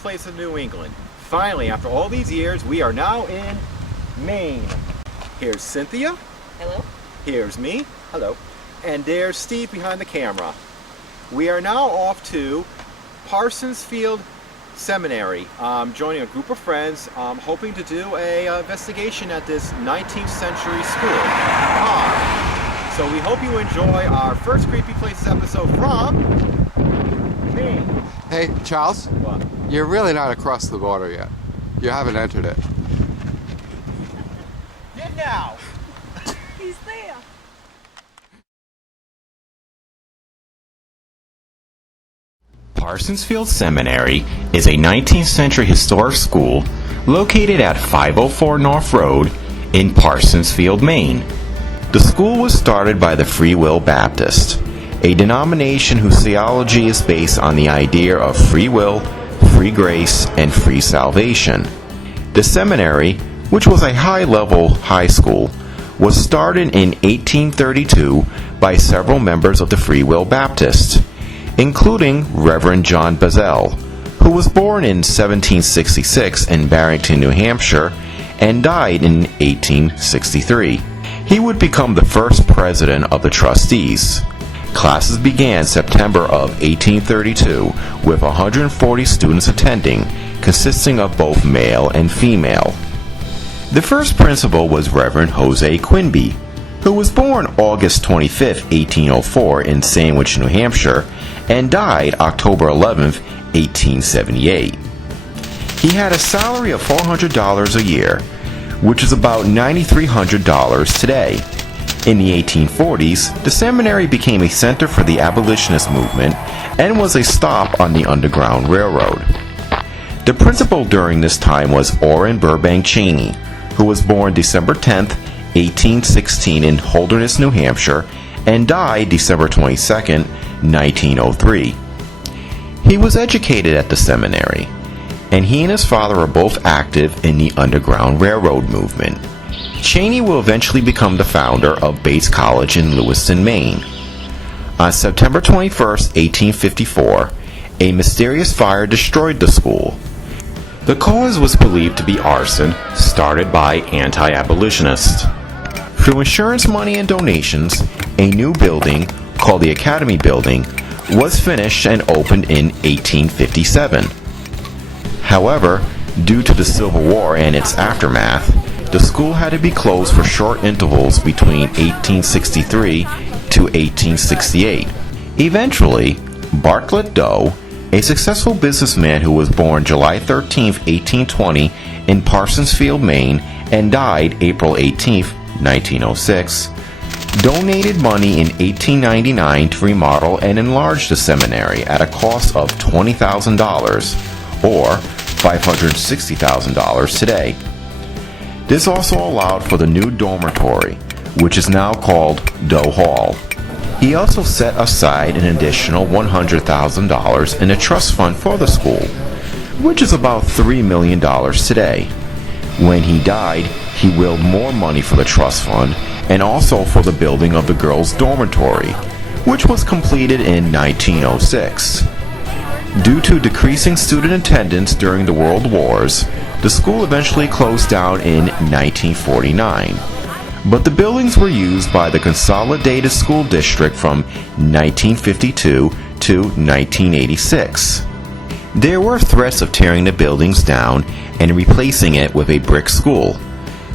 place of New England. Finally, after all these years, we are now in Maine. Here's Cynthia. Hello. Here's me. Hello. And there's Steve behind the camera. We are now off to Parsonsfield Seminary, joining a group of friends, hoping to do a investigation at this 19th century school. So we hope you enjoy our first Creepy Places episode from Maine. Hey, Charles. What? You're really not across the border yet. You haven't entered it. Get now! He's there. Parsonsfield Seminary is a 19th century historic school located at 504 North Road in Parsonsfield, Maine. The school was started by the Free Will Baptist, a denomination whose theology is based on the idea of free will, free grace, and free salvation. The seminary, which was a high-level high school, was started in 1832 by several members of the Free Will Baptist, including Reverend John Bazell, who was born in 1766 in Barrington, New Hampshire, and died in 1863. He would become the first president of the trustees. Classes began September of 1832 with 140 students attending, consisting of both male and female. The first principal was Reverend Jose Quinby, who was born August 25, 1804 in Sandwich, New Hampshire, and died October 11, 1878. He had a salary of $400 a year, which is about $9,300 today. In the 1840s, the seminary became a center for the abolitionist movement and was a stop on the Underground Railroad. The principal during this time was Orrin Burbank Cheney, who was born December 10, 1816 in Holderness, New Hampshire, and died December 22, 1903. He was educated at the seminary, and he and his father are both active in the Underground Railroad movement. Cheney will eventually become the founder of Bates College in Lewiston, Maine. On September 21, 1854, a mysterious fire destroyed the school. The cause was believed to be arson, started by anti-abolitionists. Through insurance money and donations, a new building, called the Academy Building, was finished and opened in 1857. However, due to the Civil War and its aftermath, the school had to be closed for short intervals between 1863 to 1868. Eventually, Bartlett Doe, a successful businessman who was born July 13, 1820 in Parsonsfield, Maine, and died April 18, 1906, donated money in 1899 to remodel and enlarge the seminary at a cost of $20,000, or $560,000 today. This also allowed for the new dormitory, which is now called Doe Hall. He also set aside an additional $100,000 in a trust fund for the school, which is about $3 million today. When he died, he willed more money for the trust fund and also for the building of the girls' dormitory, which was completed in 1906. Due to decreasing student attendance during the World Wars, the school eventually closed down in 1949. But the buildings were used by the Consolidated School District from 1952 to 1986. There were threats of tearing the buildings down and replacing it with a brick school,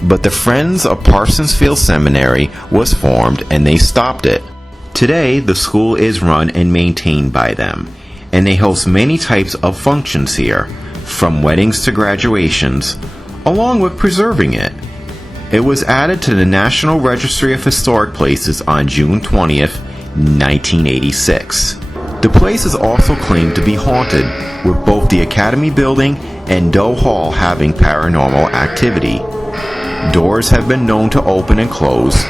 but the Friends of Parsonsfield Seminary was formed and they stopped it. Today, the school is run and maintained by them, and they host many types of functions here, from weddings to graduations, along with preserving it. It was added to the National Registry of Historic Places on June 20th, 1986. The place is also claimed to be haunted, with both the Academy Building and Doe Hall having paranormal activity. Doors have been known to open and close,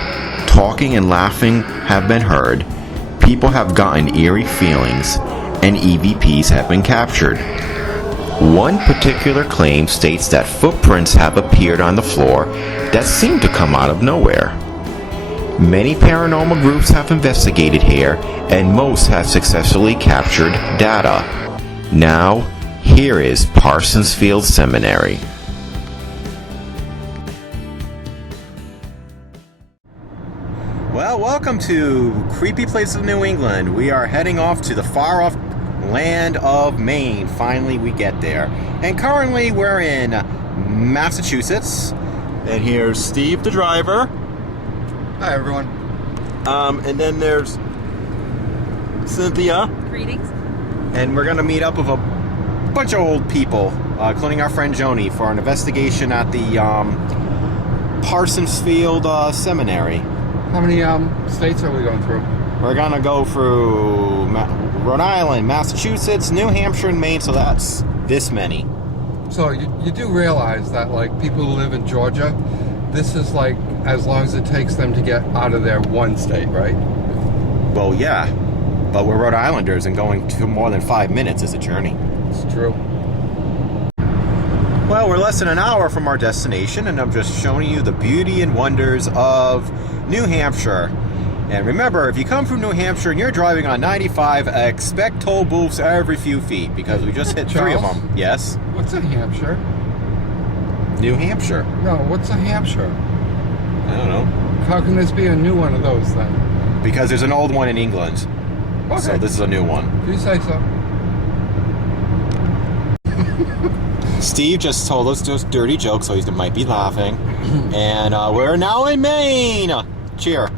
talking and laughing have been heard, people have gotten eerie feelings, and EVPs have been captured. One particular claim states that footprints have appeared on the floor that seem to come out of nowhere. Many paranormal groups have investigated here, and most have successfully captured data. Now, Here is Parsonsfield Seminary. Well, welcome to Creepy Place of New England. We are heading off to the far-off land of Maine. Finally, we get there. And currently, we're in Massachusetts. And here's Steve, the driver. Hi, everyone. And then there's Cynthia. Greetings. And we're going to meet up with a bunch of old people, including our friend Joni, for an investigation at the Parsonsfield Seminary. How many states are we going through? We're going to go through Rhode Island, Massachusetts, New Hampshire, and Maine, so that's this many. So you do realize that, like, people who live in Georgia, this is like as long as it takes them to get out of their one state, right? Well, yeah, but we're Rhode Islanders, and going to more than 5 minutes is a journey. It's true. Well, we're less than an hour from our destination, and I'm just showing you the beauty and wonders of New Hampshire. And remember, if you come from New Hampshire and you're driving on 95, expect toll booths every few feet, because we just hit 3 of Charles? them. Yes? What's a Hampshire? New Hampshire. No, what's a Hampshire? I don't know. How can this be a new one of those then? Because there's an old one in England. Okay. So this is a new one. If you say so. Steve just told us those dirty jokes, so he might be laughing. And we're now in Maine. Cheer.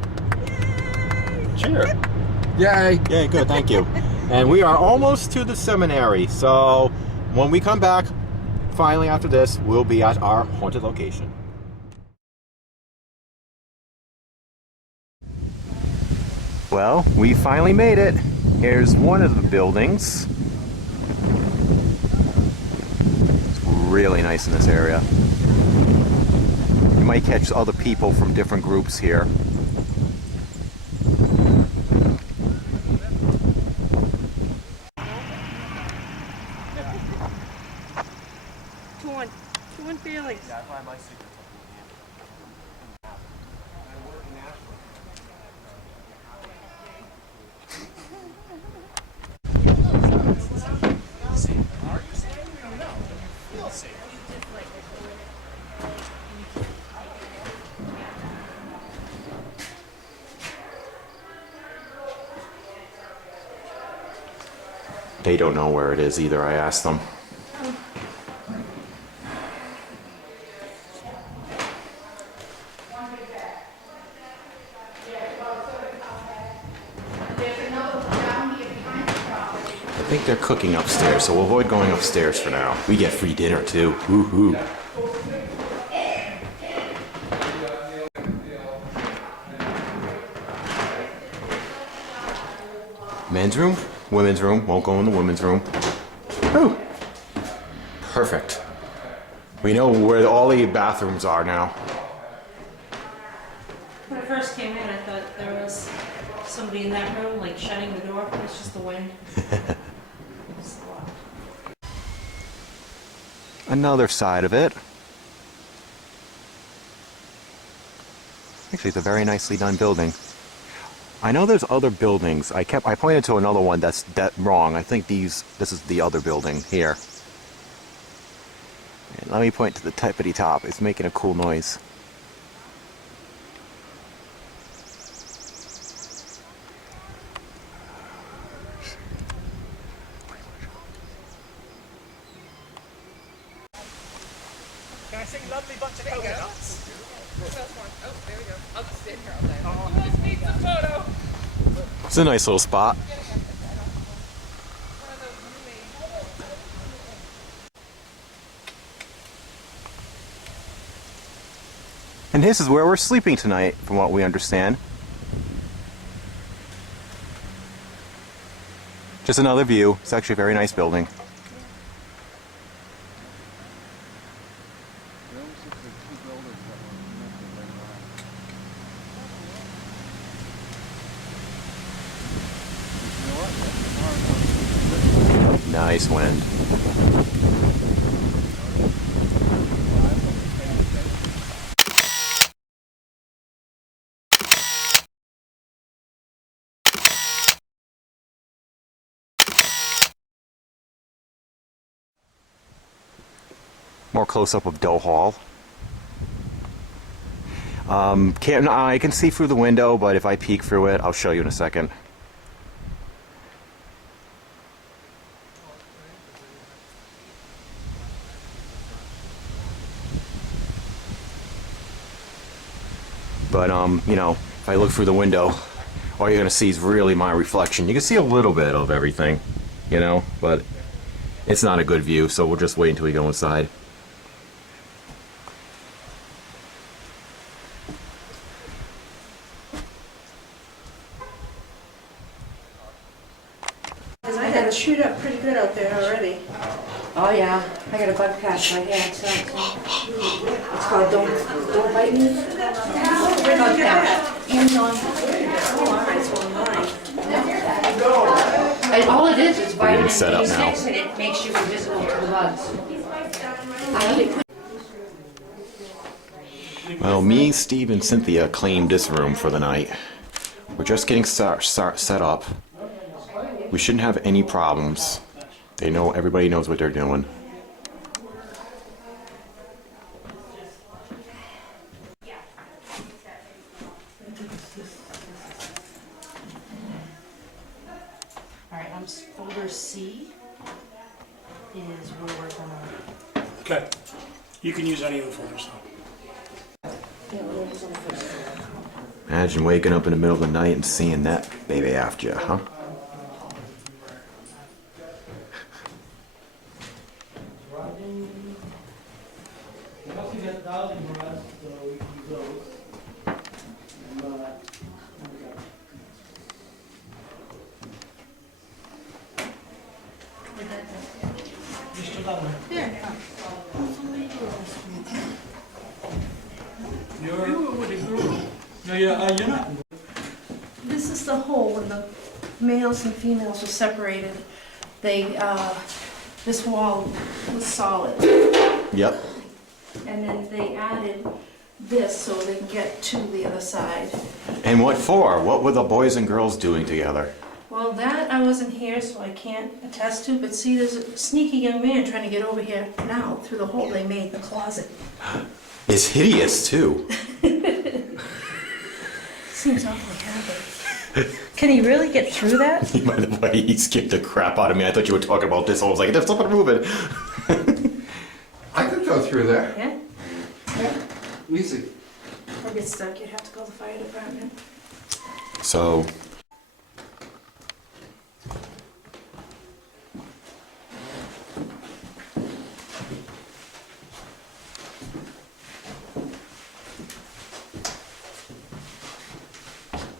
Cheer. Yay. Yay, good, thank you. And we are almost to the seminary. So when we come back, finally after this, we'll be at our haunted location. Well, we finally made it. Here's one of the buildings. It's really nice in this area. You might catch other people from different groups here. Torn feelings. They don't know where it is either, I asked them. I think they're cooking upstairs, so we'll avoid going upstairs for now. We get free dinner too. Woo-hoo. Men's room, women's room. Won't go in the women's room. Ooh. Perfect. We know where all the bathrooms are now. When I first came in, I thought there was somebody in that room, like shutting the door. It's just the wind. It's locked. Another side of it. Actually, it's a very nicely done building. I know there's other buildings. I pointed to another one that's wrong. I think this is the other building here. And let me point to the tippity top. It's making a cool noise. Can I sing Lovely Bunch of Coconuts? Oh, there we go. I'll just sit here all day. Who else needs a photo? It's a nice little spot. And this is where we're sleeping tonight, from what we understand. Just another view. It's actually a very nice building. Nice wind. More close-up of Doe Hall. I can see through the window, but if I peek through it, I'll show you in a second. But, you know, if I look through the window, all you're going to see is really my reflection. You can see a little bit of everything, you know, but it's not a good view, so we'll just wait until we go inside. I got it shoot up pretty good out there already. Oh yeah, I got a bug catch right here. It's called Don't Bite Me. Where'd you get that? Amazon. Oh, all right, so online. And all it is vitamin set up now. B6 and it makes you invisible to the bugs. I eat it. Well, me, Steve, and Cynthia claimed this room for the night. We're just getting set up. We shouldn't have any problems. Everybody knows what they're doing. All right, folder C is where we're gonna. Okay. You can use any of the folders though. Imagine waking up in the middle of the night and seeing that baby after you, huh? You're not. This is the hole when the males and females were separated. This wall was solid, Yep. and then they added this so they can get to the other side. And what for? What were the boys and girls doing together? Well, that I wasn't here, so I can't attest to, but see, there's a sneaky young man trying to get over here now through the hole they made in the closet. It's hideous, too. Seems awfully happy. Can he really get through that? By the way, he skipped the crap out of me. I thought you were talking about this. I was like, there's something moving. I could go through there. Yeah? Yeah, easy. Or get stuck, you'd have to call the fire department. So...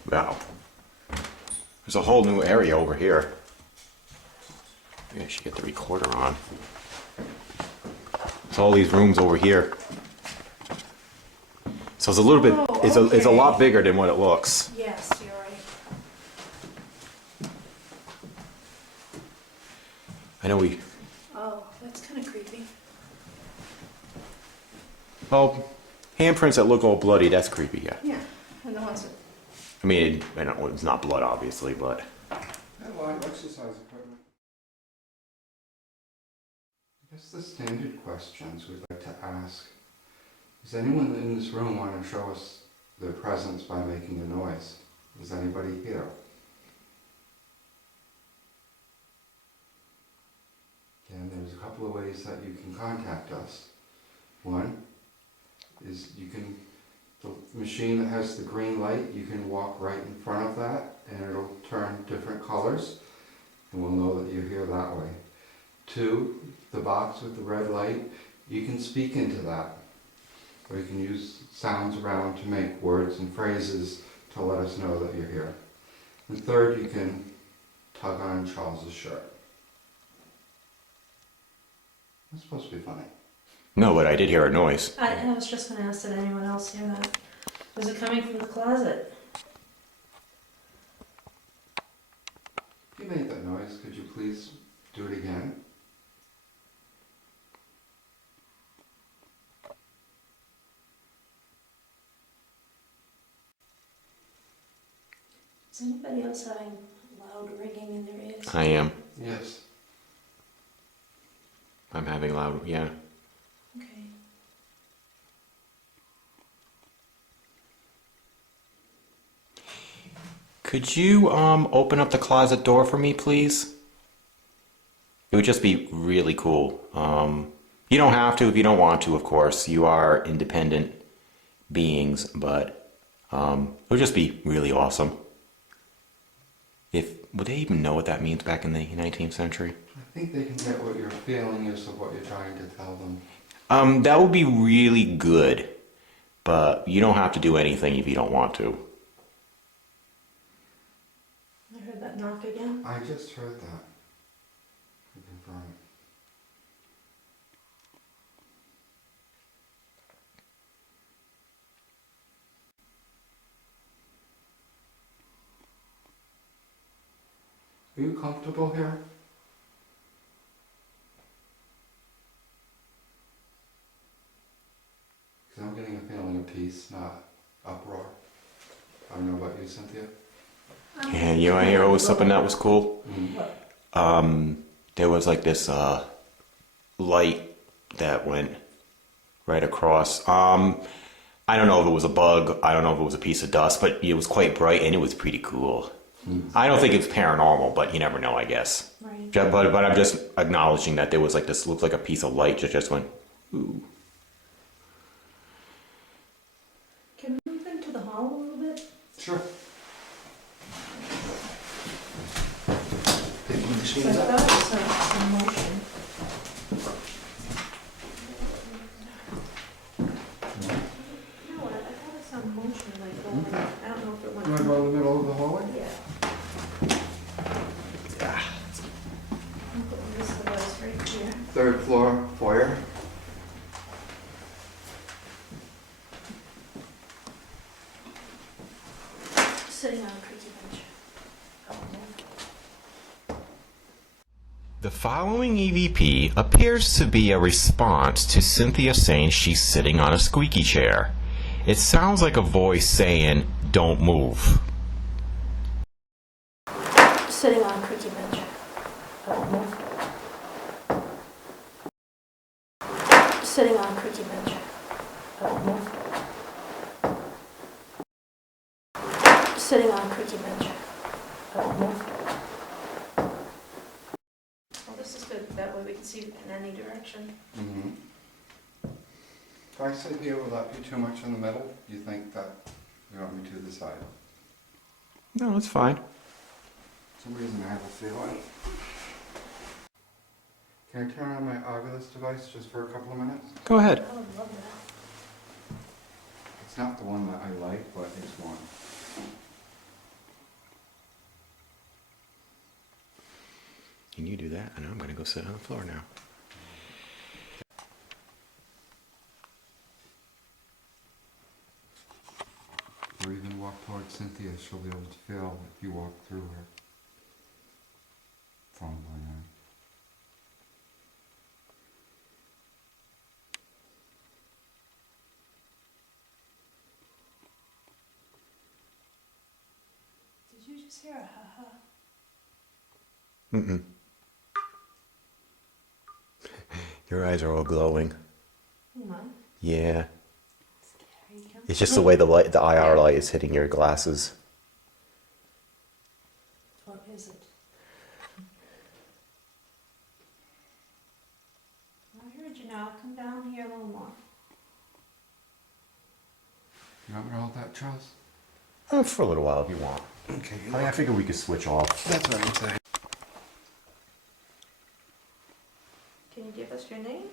Wow. There's a whole new area over here. Maybe I should get the recorder on. There's all these rooms over here. So it's a little bit, it's a lot bigger than what it looks. Yes, you're right. I know we, Oh, that's kind of creepy. oh, handprints that look all bloody, that's creepy, yeah. Yeah, and the ones that... I mean, I know it's not blood, obviously, but... Exercise equipment. I guess the standard questions we'd like to ask. Does anyone in this room want to show us their presence by making a noise? Is anybody here? And there's a couple of ways that you can contact us. One is the machine that has the green light, you can walk right in front of that and it'll turn different colors and we'll know that you're here that way. Two, the box with the red light, you can speak into that. Or you can use sounds around to make words and phrases to let us know that you're here. And third, you can tug on Charles's shirt. That's supposed to be funny. No, but I did hear a noise. I was just going to ask, did anyone else hear that? Was it coming from the closet? If you made that noise, could you please do it again? Is anybody else having loud ringing in their ears? I am. Yes. I'm having loud, yeah. Okay. Could you open up the closet door for me, please? It would just be really cool. You don't have to if you don't want to, of course. You are independent beings, but it would just be really awesome. Would they even know what that means back in the 19th century? I think they can get what your feeling is of what you're trying to tell them. That would be really good, but you don't have to do anything if you don't want to. I heard that knock again. I just heard that. To confirm. Are you comfortable here? Because I'm getting a feeling of peace, not uproar. I don't know about you, Cynthia. Yeah, you want to hear what was something that was cool? Mm. There was like this light that went right across. I don't know if it was a bug. I don't know if it was a piece of dust, but it was quite bright and it was pretty cool. I don't think it's paranormal, but you never know, I guess. Right. But I'm just acknowledging that there was like this, looked like a piece of light that just went, ooh. Can we move into the hall a little bit? Sure. So I thought it was some motion. No, I thought it was some motion like going, I don't know if it went. You want to go in the middle of the hallway? Yeah. I'm putting this device right here. Third floor foyer. Sitting on a creaky bench. Oh, no. The following EVP appears to be a response to Cynthia saying she's sitting on a squeaky chair. It sounds like a voice saying, "Don't move." Sitting on a creaky bench. Oh, no. Sitting on a creaky bench. Oh, no. Sitting on a creaky bench. Oh, no. Well, this is good. That way we can see in any direction. Mm-hmm. If I sit here, will that be too much in the middle? You think that you want me to the side? No, it's fine. For some reason I have a feeling. Can I turn on my Oculus device just for a couple of minutes? Go ahead. I would love that. It's not the one that I like, but it's one. Can you do that? And I'm going to go sit on the floor now. Or even walk towards Cynthia, she'll be able to feel if you walk through her. Probably not. Did you just hear a ha-ha? Mm-mm. Your eyes are all glowing. Mine? Yeah. Scary. It's just the way the IR light is hitting your glasses. What is it? I heard you now. Come down here a little more. You want me to hold that, Charles? For a little while if you want. Okay. I figure we could switch off. That's what I'm saying. Can you give us your name?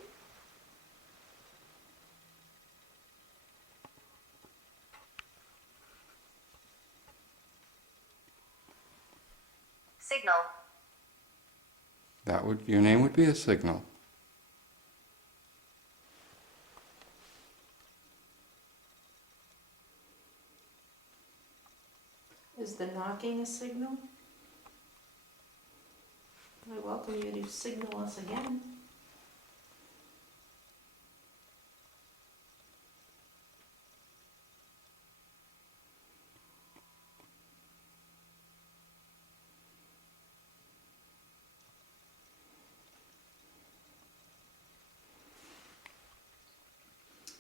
Signal. Your name would be a signal. Is the knocking a signal? I welcome you to signal us again.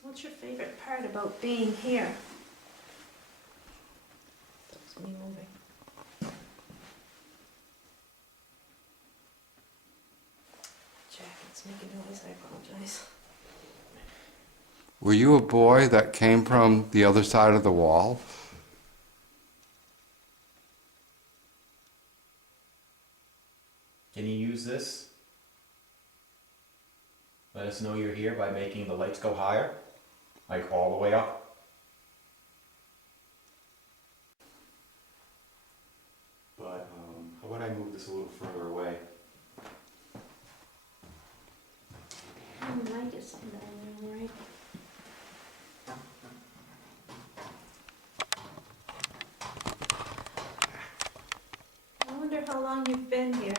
What's your favorite part about being here? That's me moving. I apologize. Were you a boy that came from the other side of the wall? Can you use this? Let us know you're here by making the lights go higher, like all the way up. But how about I move this a little further away? I might get something down there, right? I wonder how long you've been here.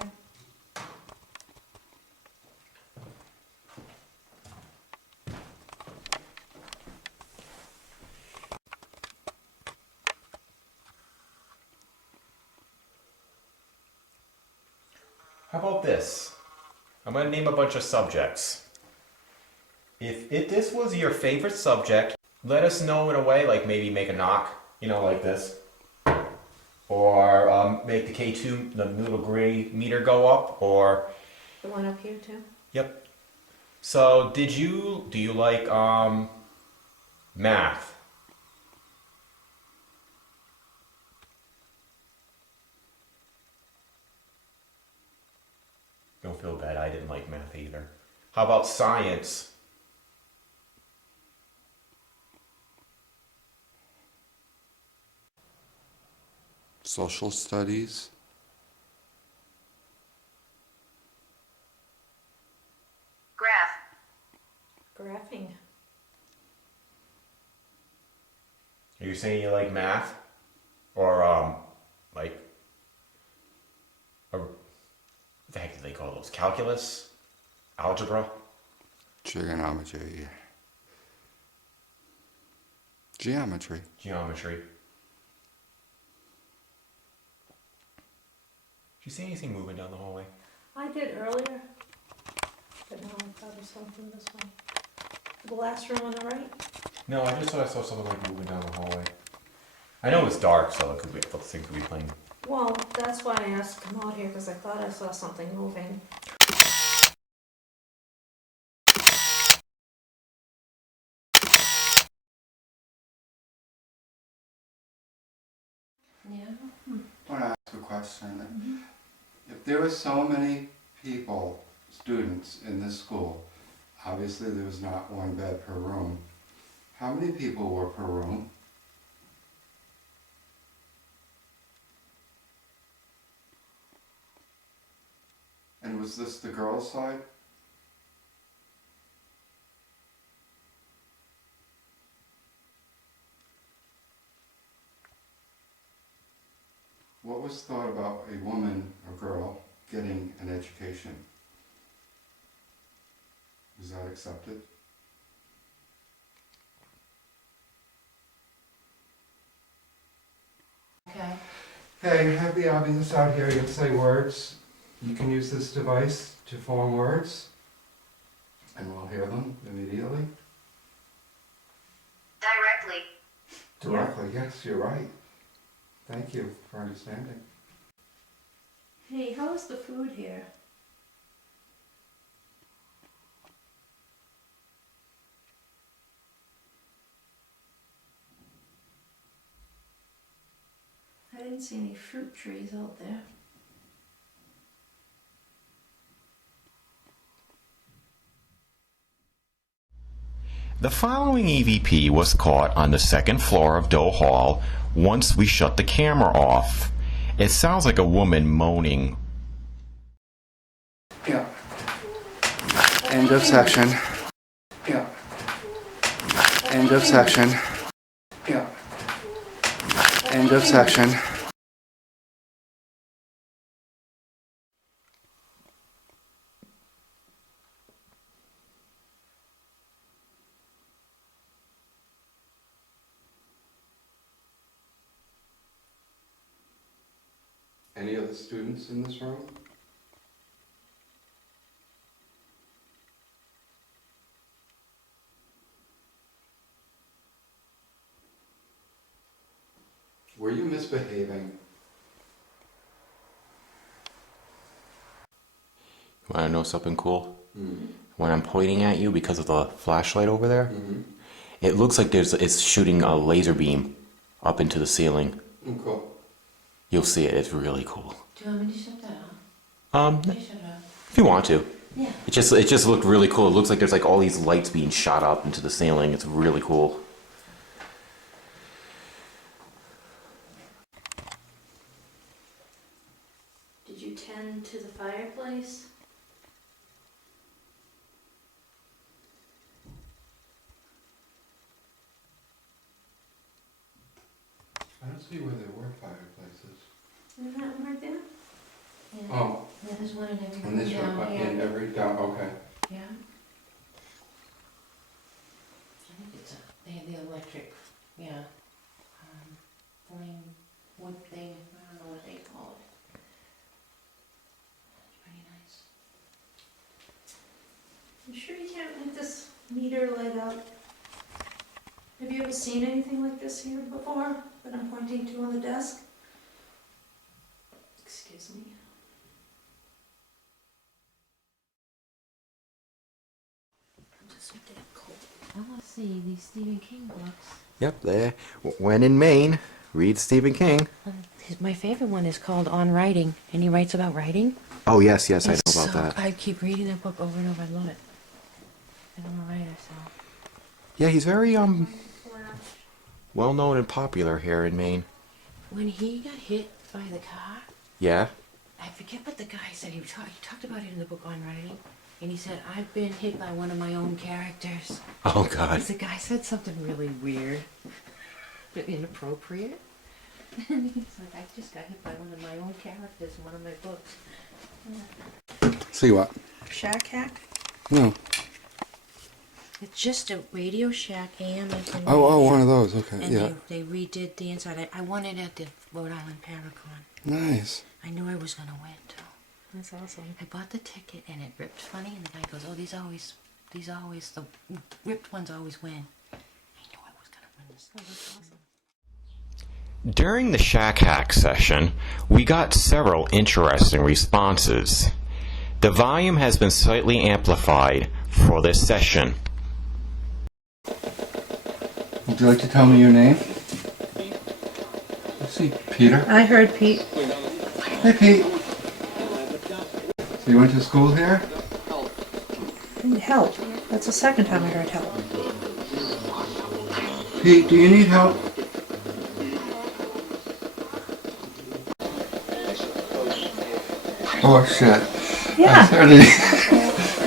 How about this? I'm going to name a bunch of subjects. If this was your favorite subject, let us know in a way, like maybe make a knock, like this. Or make the K2, the little gray meter go up, or... The one up here too? Yep. So, do you like, math? Don't feel bad, I didn't like math either. How about science? Social studies? Graphing. Are you saying you like math? Or, like... what the heck do they call those? Calculus? Algebra? Trigonometry. Geometry. Geometry. Did you see anything moving down the hallway? I did earlier, but now I thought of something this way. The last room on the right? No, I just thought I saw something like moving down the hallway. I know it's dark, so it could be, I thought the thing could be playing. Well, that's why I asked to come out here, because I thought I saw something moving. Yeah. I want to ask a question. If there were so many people, students in this school, obviously there was not one bed per room. How many people were per room? And was this the girls' side? What was thought about a woman or girl getting an education? Was that accepted? Okay. Okay, have the audience out here, you'll say words. You can use this device to form words, and we'll hear them immediately. Directly, yes, you're right. Thank you for understanding. Hey, how is the food here? I didn't see any fruit trees out there. The following EVP was caught on the second floor of Doe Hall once we shut the camera off. It sounds like a woman moaning. Yeah. End of section. Yeah. End of section. Yeah. End of section. Any other students in this room? Were you misbehaving? Want to know something cool? when I'm pointing at you because of the flashlight over there. Mm-hmm. It looks like it's shooting a laser beam up into the ceiling. Oh, cool. You'll see it. It's really cool. Do you want me to shut that off? You shut it off. If you want to. Yeah. It just looked really cool. It looks like there's like all these lights being shot up into the ceiling. It's really cool. Did you tend to the fireplace? I don't see where there were fireplaces. Isn't that one right there? Yeah. Oh, Yeah, there's one in every and this room one, down in here. every, down, okay. Yeah. I think it's they have the electric, yeah, flame wood thing, I don't know what they call it. It's pretty nice. You sure you can't make this meter light up? Have you ever seen anything like this here before that I'm pointing to on the desk? Excuse me. Just get cold. I want to see these Stephen King books. Yep, there. When in Maine, read Stephen King. My favorite one is called On Writing, and he writes about writing. Oh, yes, I know It's about that. I keep reading that book over and over. I love it. And I'm a writer, so. Yeah, he's very, well known and popular here in Maine. When he got hit by the car, Yeah? I forget what the guy said. He talked about it in the book On Writing. And he said, I've been hit by one of my own characters. Oh, God. Because the guy said something really weird, but inappropriate. And he's like, I just got hit by one of my own characters in one of my books. See what? Shack Hack? No. It's just a Radio Shack AM. Oh, one of those, okay, And yeah. they redid the inside. I won it at the Rhode Island Paracon. Nice. I knew I was going to win, too. That's awesome. I bought the ticket and it ripped funny, and the guy goes, "Oh, these always, the ripped ones always win." I knew I was gonna win this. Oh, that's awesome. During the Shack Hack session, we got several interesting responses. The volume has been slightly amplified for this session. Would you like to tell me your name? Let's see, Peter. I heard Pete. Hey, Pete. So you went to school here? Need help. That's the second time I heard help. Pete, do you need help? Oh, shit. Yeah. I started...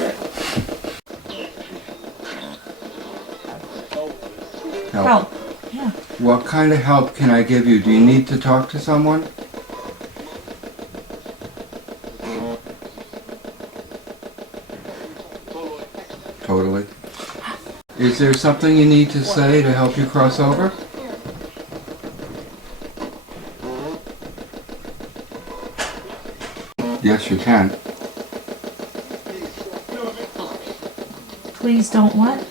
Help. Yeah. What kind of help can I give you? Do you need to talk to someone? Totally. Is there something you need to say to help you cross over? Yes, you can. Please don't what?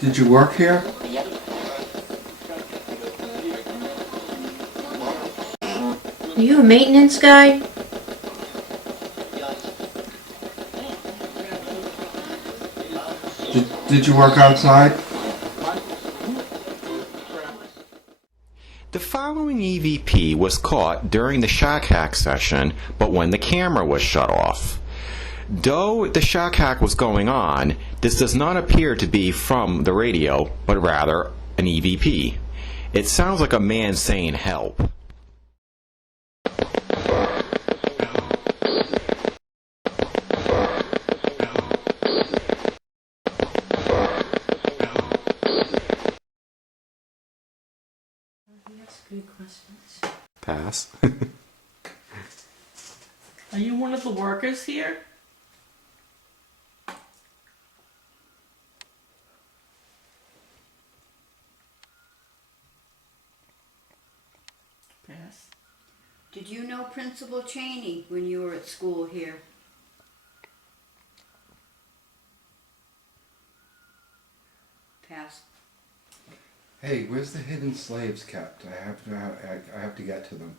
Did you work here? Are you a maintenance guy? Did you work outside? The following EVP was caught during the Shack Hack session, but when the camera was shut off. Though the Shack Hack was going on, this does not appear to be from the radio, but rather an EVP. It sounds like a man saying help. That's good questions. Pass. Are you one of the workers here? Pass. Did you know Principal Cheney when you were at school here? Pass. Hey, where's the hidden slaves kept? I have to get to them.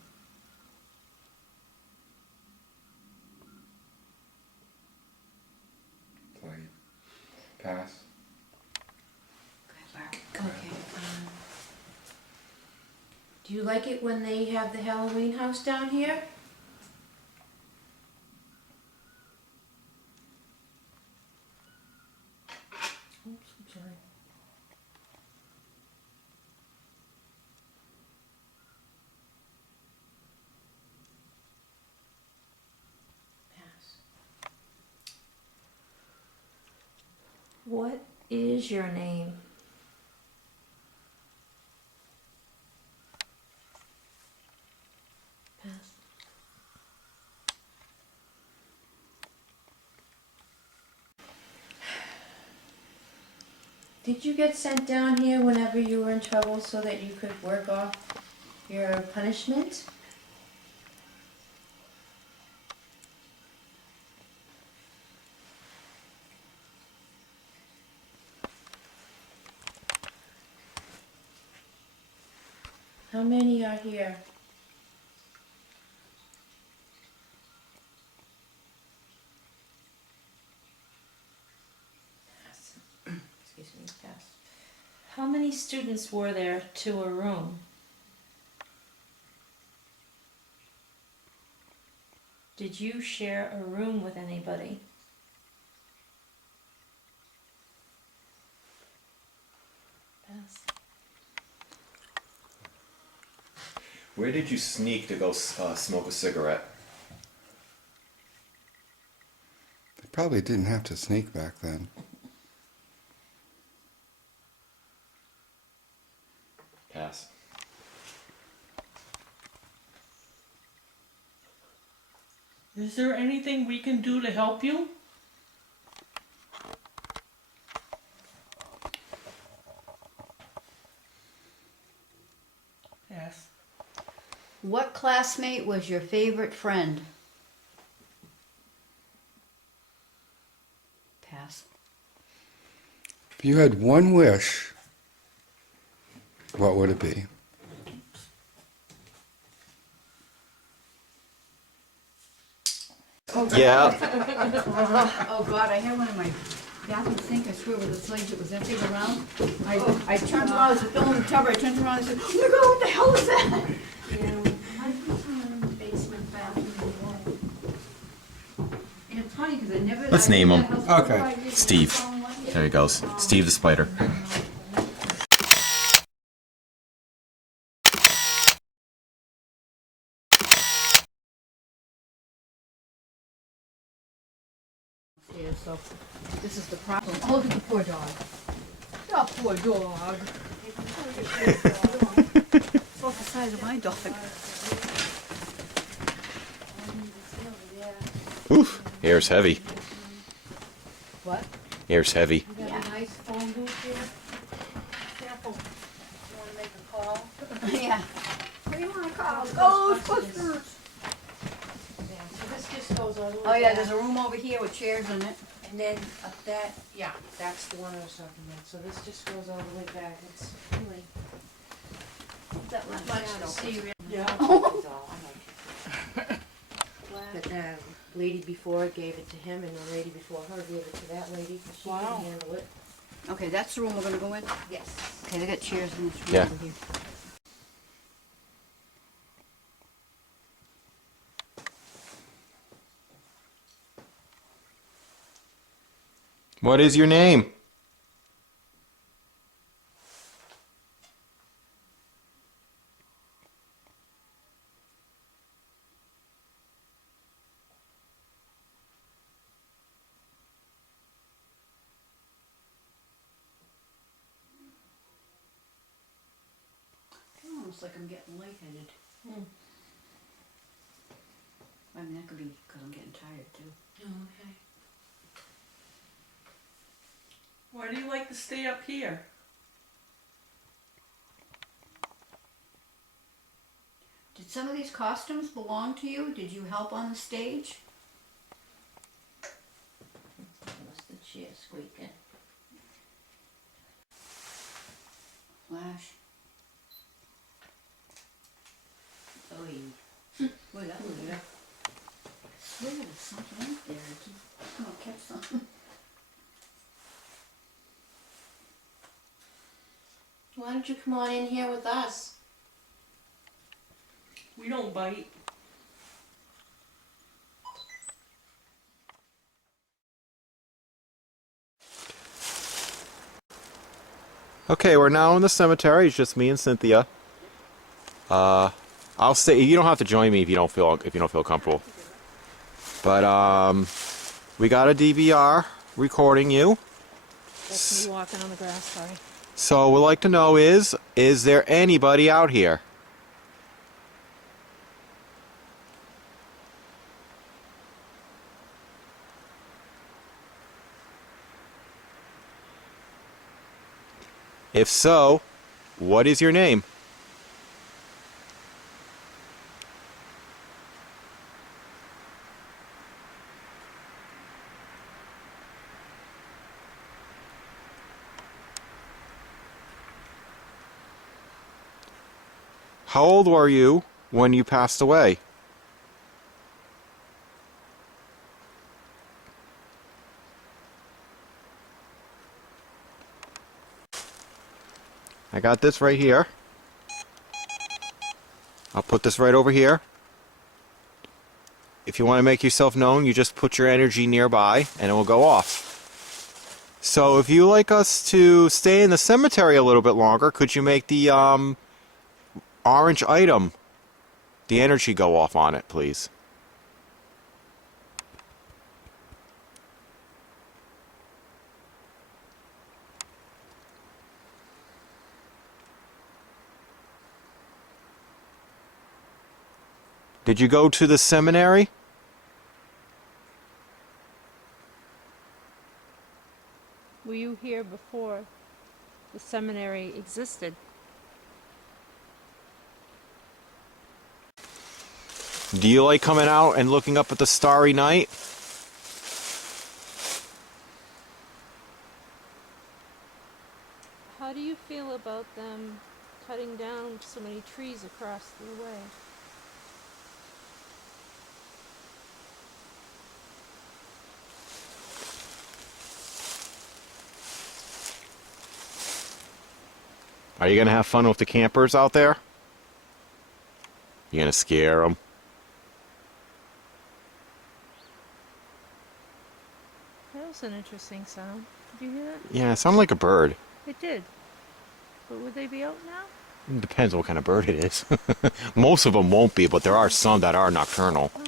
Pass. Okay. Do you like it when they have the Halloween house down here? Oops, I'm sorry. Pass. What is your name? Pass. Did you get sent down here whenever you were in trouble so that you could work off your punishment? How many are here? Pass. Excuse me, pass. How many students were there to a room? Did you share a room with anybody? Pass. Where did you sneak to go smoke a cigarette? They probably didn't have to sneak back then. Pass. Is there anything we can do to help you? Yes. What classmate was your favorite friend? Pass. If you had one wish, what would it be? Yeah. Oh God, I had one in my bathroom sink, I swear, with the sleeves, it was empty around. I turned around, I was filling the tub, I turned around and said, oh my God, what the hell is that? Basement bathroom. And it's funny, because I never... Let's name him. Okay. Steve. There he goes. Steve the Spider. Yeah, so this is the problem. Oh, look at the poor dog. The poor dog. It's about the size of my dog. Oof. Air's heavy. What? Air's heavy. You got a nice phone booth here? Careful. You wanna make a call? Yeah. What do you want to call? Ghostbusters! Yeah, so this just goes all the way Oh yeah, back. there's a room over here with chairs in it. And then up that, yeah, that's the one I was talking about. So this just goes all the way back. It's really That not much to see. Really. Yeah. But the lady before gave it to him, and the lady before her gave it to that lady because she Wow. couldn't handle it. Okay, that's the room we're gonna go in? Yes. Okay, they got chairs in this room Yeah. over here. What is your name? Almost like I'm getting lightheaded. I mean, that could be because I'm getting tired too. Oh, okay. Why do you like to stay up here? Did some of these costumes belong to you? Did you help on the stage? What's the chair squeaking? Flash. Oh, boy, that was good. I swear there was something out there. I keep, oh, catch something. don't you come on in here with us? We don't bite. Okay, we're now in the cemetery. It's just me and Cynthia. I'll say you don't have to join me if you don't feel comfortable. But we got a DVR recording you. That's me walking on the grass, sorry. So we'd like to know is there anybody out here? If so, what is your name? How old were you when you passed away? I got this right here. I'll put this right over here. If you want to make yourself known, you just put your energy nearby and it will go off. So if you like us to stay in the cemetery a little bit longer, could you make the orange item, the energy go off on it, please? Did you go to the seminary? Were you here before the seminary existed? Do you like coming out and looking up at the starry night? How do you feel about them cutting down so many trees across the way? Are you going to have fun with the campers out there? You going to scare them? That was an interesting sound. Did you hear that? Yeah, it sounded like a bird. It did. But would they be out now? It depends what kind of bird it is. Most of them won't be, but there are some that are nocturnal. Oh,